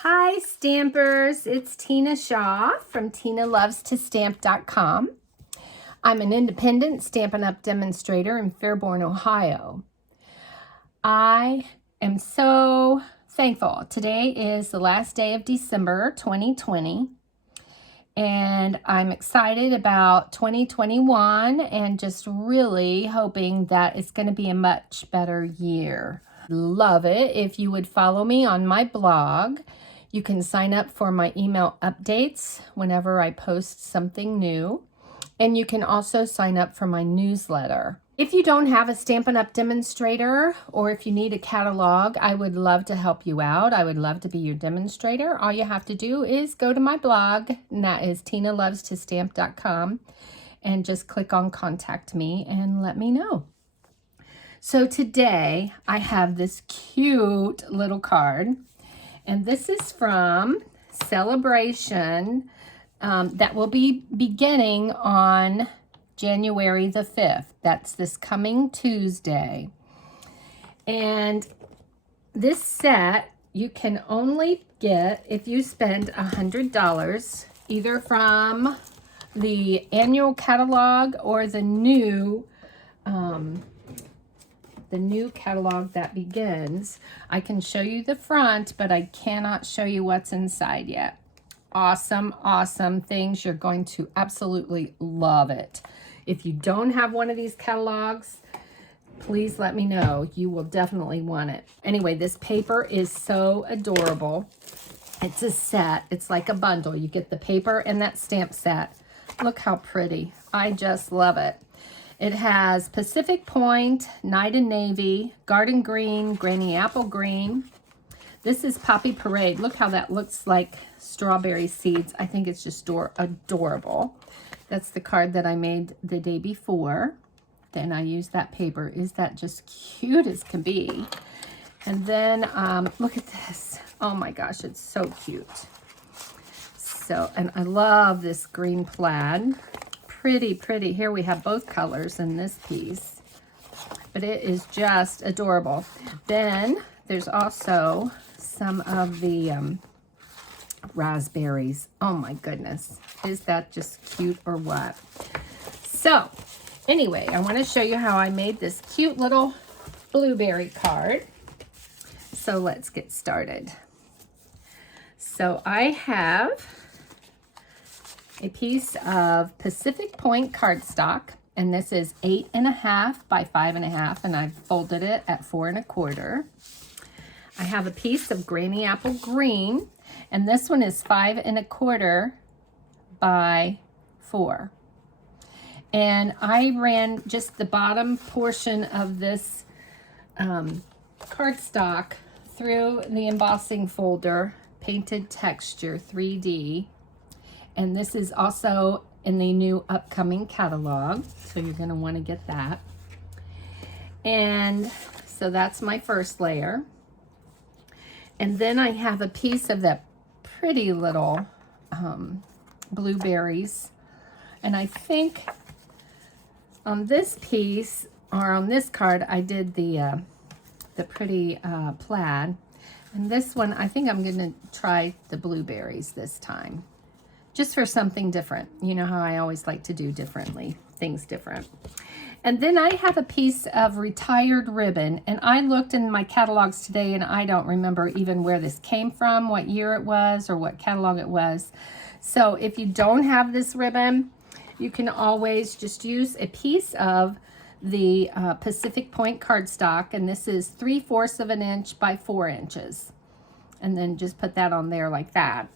Hi Stampers, it's Tina Shaw from TinaLovesToStamp.com. I'm an independent Stampin' Up! Demonstrator in Fairborn, Ohio. I am so thankful. Today is the last day of December 2020, and I'm excited about 2021 and just really hoping that it's going to be a much better year. Love it if you would follow me on my blog. You can sign up for my email updates whenever I post something new. And you can also sign up for my newsletter. If you don't have a Stampin' Up! Demonstrator, or if you need a catalog, I would love to help you out. I would love to be your demonstrator. All you have to do is go to my blog, and that is TinaLovesToStamp.com, and just click on Contact Me and let me know. So today I have this cute little card, and this is from Saleabration that will be beginning on January the 5th. That's this coming Tuesday. And this set you can only get if you spend $100, either from the annual catalog or the new catalog that begins. I can show you the front, but I cannot show you what's inside yet. Awesome, awesome things. You're going to absolutely love it. If you don't have one of these catalogs, please let me know. You will definitely want it. Anyway, this paper is so adorable. It's a set. It's like a bundle. You get the paper and that stamp set. Look how pretty. I just love it. It has Pacific Point, Night and Navy, Garden Green, Granny Apple Green. This is Poppy Parade. Look how that looks like strawberry seeds. I think it's just adorable. That's the card that I made the day before. Then I used that paper. Is that just cute as can be? And then look at this. Oh my gosh, it's so cute. So, and I love this green plaid. Pretty, pretty. Here we have both colors in this piece, but it is just adorable. Then there's also some of the raspberries. Oh my goodness, is that just cute or what? So anyway, I want to show you how I made this cute little blueberry card. So let's get started. So I have a piece of Pacific Point cardstock, and this is 8.5 by 5.5, and I've folded it at 4 1/4. I have a piece of Granny Apple Green, and this one is 5 1/4 by 4. And I ran just the bottom portion of this cardstock through the embossing folder, Painted Texture 3D. And this is also in the new upcoming catalog, so you're going to want to get that. And so that's my first layer. And then I have a piece of that pretty little blueberries. And I think on this piece, or on this card, I did the pretty plaid. And this one, I think I'm going to try the blueberries this time, just for something different. You know how I always like to do things different. And then I have a piece of retired ribbon, and I looked in my catalogs today and I don't remember even where this came from, what year it was, or what catalog it was. So if you don't have this ribbon, you can always just use a piece of the Pacific Point cardstock, and this is 3/4 of an inch by 4 inches. And then just put that on there like that.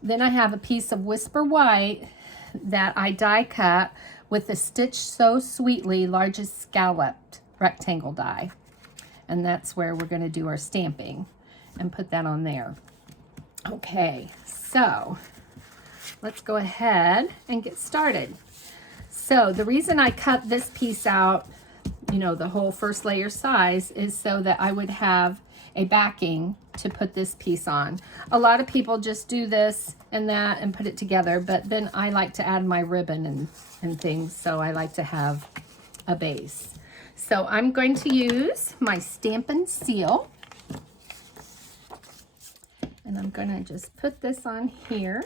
Then I have a piece of Whisper White that I die cut with the Stitch So Sweetly largest scalloped rectangle die. And that's where we're going to do our stamping and put that on there. Okay, so let's go ahead and get started. So the reason I cut this piece out, you know, the whole first layer size, is so that I would have a backing to put this piece on. A lot of people just do this and that and put it together, but then I like to add my ribbon and things, so I like to have a base. So I'm going to use my Stampin' Seal, and And I'm going to just put this on here.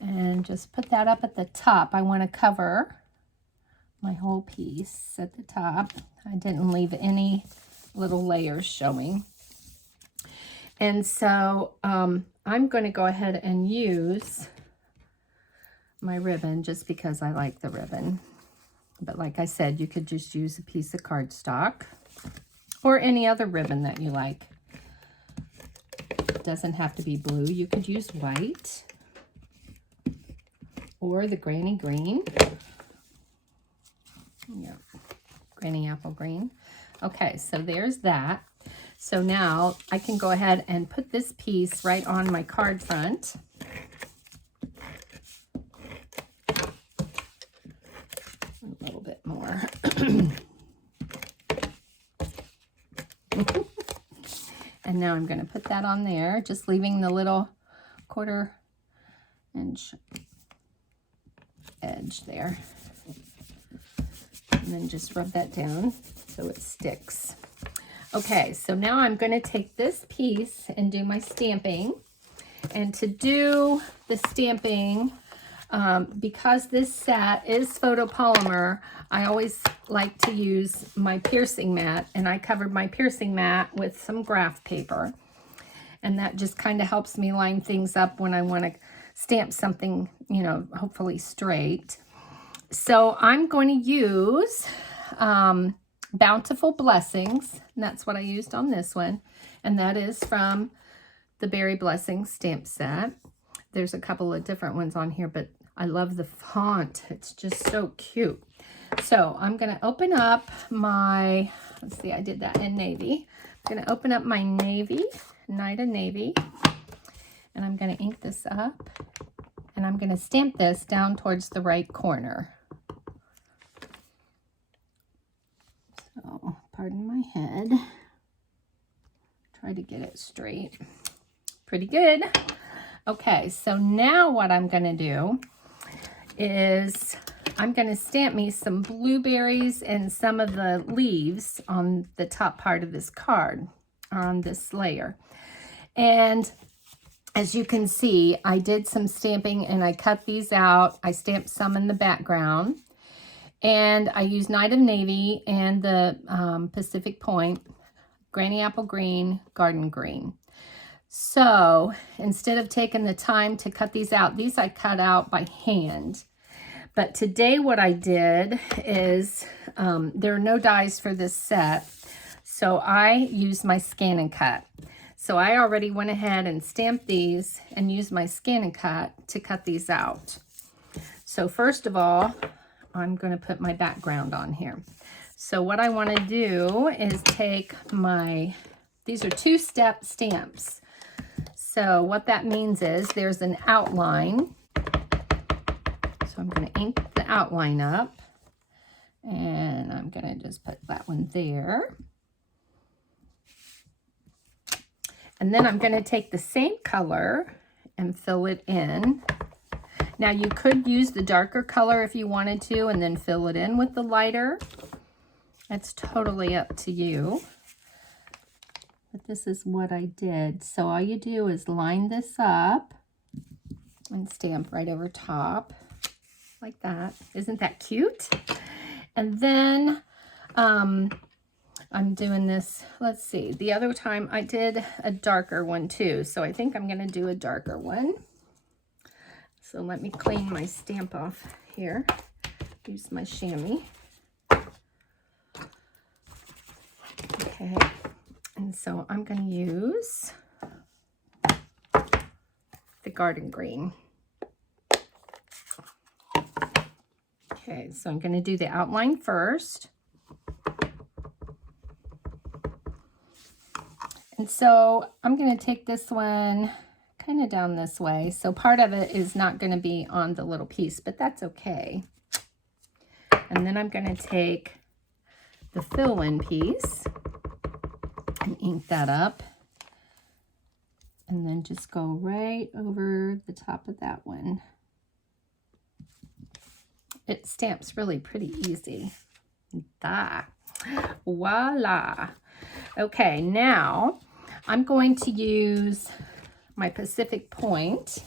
And just put that up at the top. I want to cover my whole piece at the top. I didn't leave any little layers showing. And so I'm going to go ahead and use my ribbon just because I like the ribbon. But like I said, you could just use a piece of cardstock or any other ribbon that you like. It doesn't have to be blue. You could use white or the granny green. Yeah, granny apple green. Okay, so there's that. So now I can go ahead and put this piece right on my card front. A little bit more. And now I'm going to put that on there, just leaving the little 1/4 inch edge there. And then just rub that down so it sticks. Okay, so now I'm going to take this piece and do my stamping. And to do the stamping, because this set is photopolymer, I always like to use my piercing mat. And I covered my piercing mat with some graph paper. And that just kind of helps me line things up when I want to stamp something, you know, hopefully straight. So I'm going to use Bountiful Blessings, and that's what I used on this one, and that is from the Berry Blessings stamp set. There's a couple of different ones on here, but I love the font. It's just so cute. So I'm going to open up my, let's see, I did that in navy. I'm going to open up my navy, Night of Navy, and I'm going to ink this up, and I'm going to stamp this down towards the right corner. So, pardon my head. Try to get it straight. Pretty good. Okay, so now what I'm going to do is I'm going to stamp me some blueberries and some of the leaves on the top part of this card, on this layer. And as you can see, I did some stamping and I cut these out. I stamped some in the background. And I used Night of Navy and the Pacific Point, Granny Apple Green, Garden Green. So instead of taking the time to cut these out, these I cut out by hand. But today what I did is, there are no dies for this set, so I used my Scan and Cut. So I already went ahead and stamped these and used my Scan and Cut to cut these out. So first of all, I'm going to put my background on here. So what I want to do is take my, these are 2-step stamps. So what that means is there's an outline. So I'm going to ink the outline up. And I'm going to just put that one there. And then I'm going to take the same color and fill it in. Now you could use the darker color if you wanted to and then fill it in with the lighter. That's totally up to you. But this is what I did. So all you do is line this up and stamp right over top like that. Isn't that cute? And then I'm doing this, let's see, the other time I did a darker one too. So I think I'm going to do a darker one. So let me clean my stamp off here. Use my chamois. Okay, and so I'm going to use the Garden Green. Okay, so I'm going to do the outline first. And so I'm going to take this one kind of down this way. So part of it is not going to be on the little piece, but that's okay. And then I'm going to take the fill-in piece and ink that up. And then just go right over the top of that one. It stamps really pretty easy. Da. Voila. Okay, now I'm going to use my Pacific Point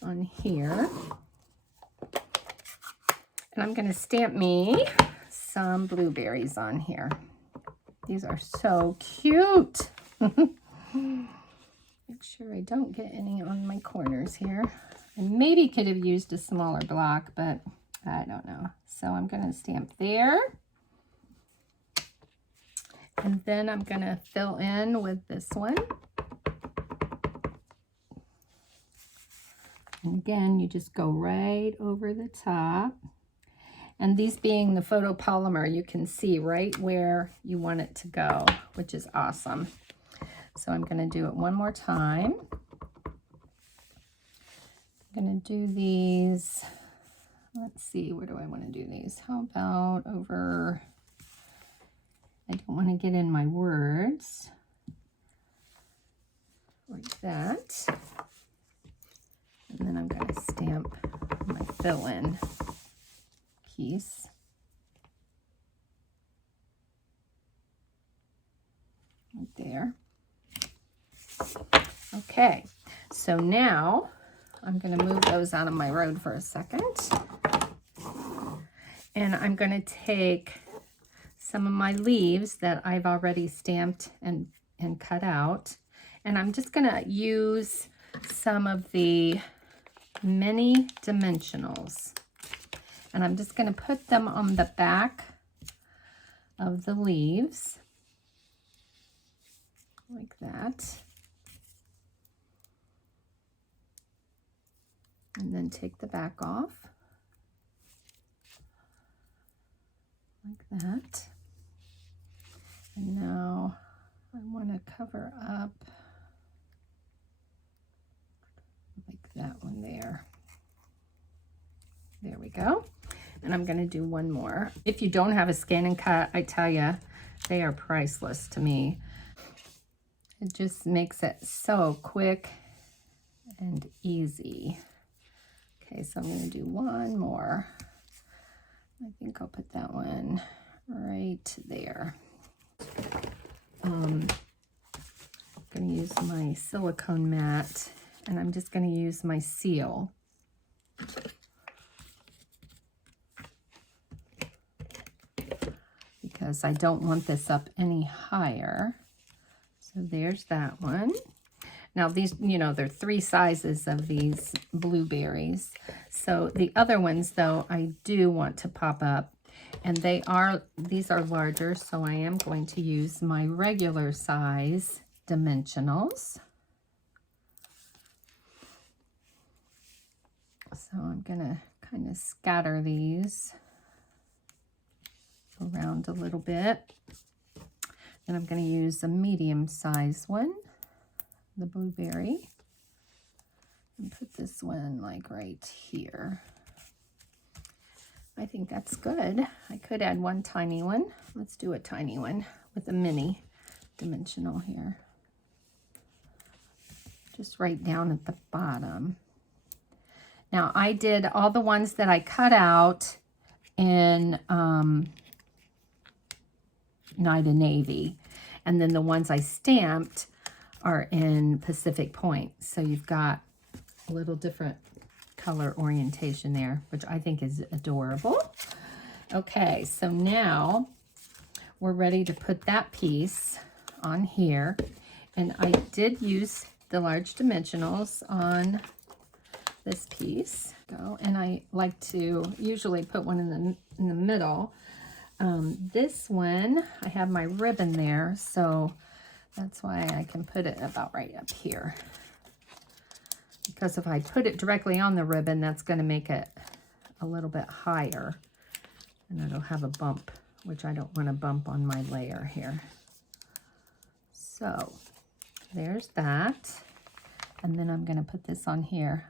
on here. And I'm going to stamp me some blueberries on here. These are so cute. Make sure I don't get any on my corners here. I maybe could have used a smaller block, but I don't know. So I'm going to stamp there. And then I'm going to fill in with this one. And again, you just go right over the top. And these being the photopolymer, you can see right where you want it to go, which is awesome. So I'm going to do it one more time. I'm going to do these. Let's see, where do I want to do these? How about over, I don't want to get in my words, like that. And then I'm going to stamp my fill-in piece. Right there. Okay, so now I'm going to move those out of my road for a second. And I'm going to take some of my leaves that I've already stamped and cut out. And I'm just going to use some of the mini dimensionals. And I'm just going to put them on the back of the leaves. Like that. And then take the back off. Like that. And now I want to cover up like that one there. There we go. And I'm going to do one more. If you don't have a scan and cut, I tell you, they are priceless to me. It just makes it so quick and easy. Okay, so I'm going to do one more. I think I'll put that one right there. I'm going to use my silicone mat, and I'm just going to use my seal. Because I don't want this up any higher. So there's that one. Now these, you know, there are 3 sizes of these blueberries. So the other ones, though, I do want to pop up. And these are larger, so I am going to use my regular size dimensionals. So I'm going to kind of scatter these around a little bit. And I'm going to use a medium-sized one, the blueberry, and put this one like right here. I think that's good. I could add one tiny one. Let's do a tiny one with a mini dimensional here. Just right down at the bottom. Now I did all the ones that I cut out in Night of Navy. And then the ones I stamped are in Pacific Point. So you've got a little different color orientation there, which I think is adorable. Okay, so now we're ready to put that piece on here. And I did use the large dimensionals on this piece. And I like to usually put one in the middle. This one, I have my ribbon there, so that's why I can put it about right up here. Because if I put it directly on the ribbon, that's going to make it a little bit higher. And it'll have a bump, which I don't want to bump on my layer here. So there's that. And then I'm going to put this on here.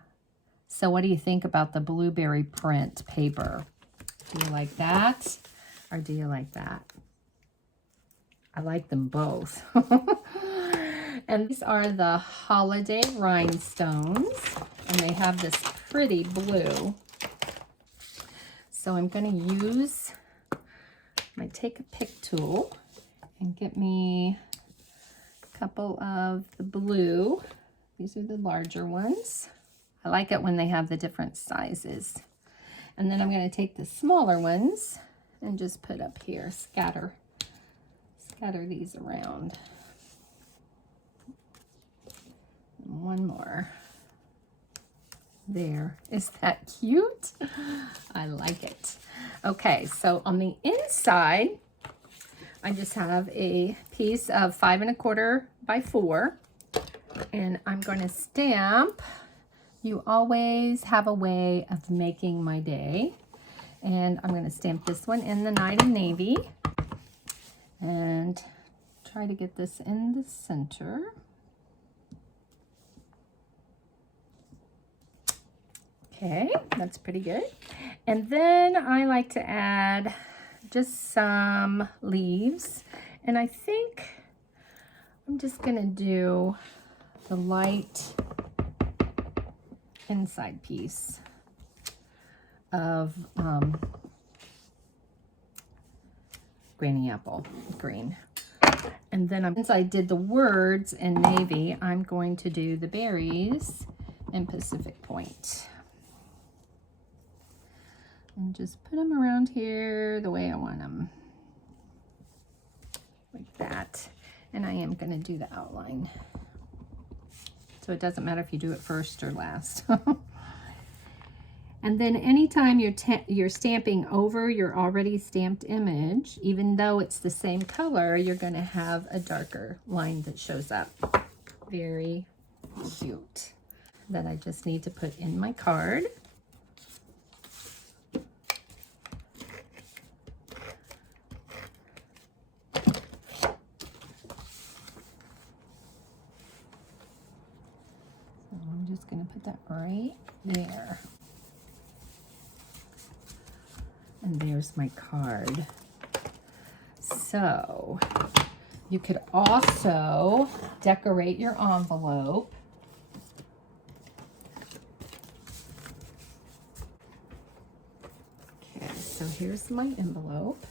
So what do you think about the blueberry print paper? Do you like that? Or do you like that? I like them both. And these are the Holiday Rhinestones. And they have this pretty blue. So I'm going to use I take a pick tool and get me a couple of the blue. These are the larger ones. I like it when they have the different sizes. And then I'm going to take the smaller ones and just put up here, scatter these around. And one more. There. Is that cute? I like it. Okay, so on the inside, I just have a piece of 5 1/4 by 4, and I'm going to stamp. You always have a way of making my day. And I'm going to stamp this one in the Night of Navy and try to get this in the center. Okay, that's pretty good. And then I like to add just some leaves. And I think I'm just going to do the light inside piece of Granny Apple green. And then since I did the words in navy, I'm going to do the berries in Pacific Point. And just put them around here the way I want them. Like that. And I am going to do the outline. So it doesn't matter if you do it first or last. And then anytime you're stamping over your already stamped image, even though it's the same color, you're going to have a darker line that shows up. Very cute. That I just need to put in my card. So I'm just going to put that right there. And there's my card. So you could also decorate your envelope. Okay, so here's my envelope.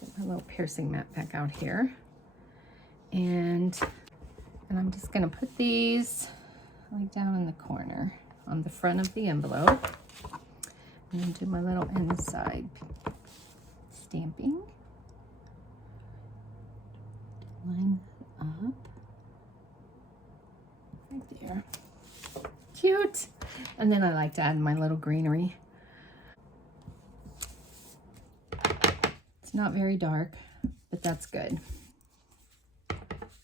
Get my little piercing mat back out here. And I'm just gonna put these like down in the corner on the front of the envelope. And then do my little inside stamping. Line up. Right there. Cute. And then I like to add my little greenery. It's not very dark, but that's good.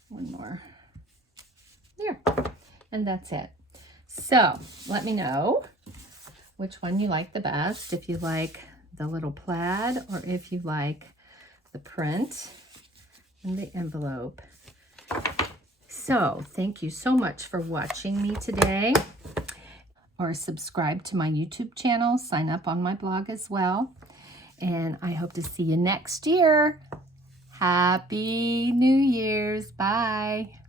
One more. There. And that's it. So let me know which one you like the best, if you like the little plaid or if you like the print and the envelope. So thank you so much for watching me today. Or subscribe to my YouTube channel, sign up on my blog as well. And I hope to see you next year. Happy New Year's. Bye.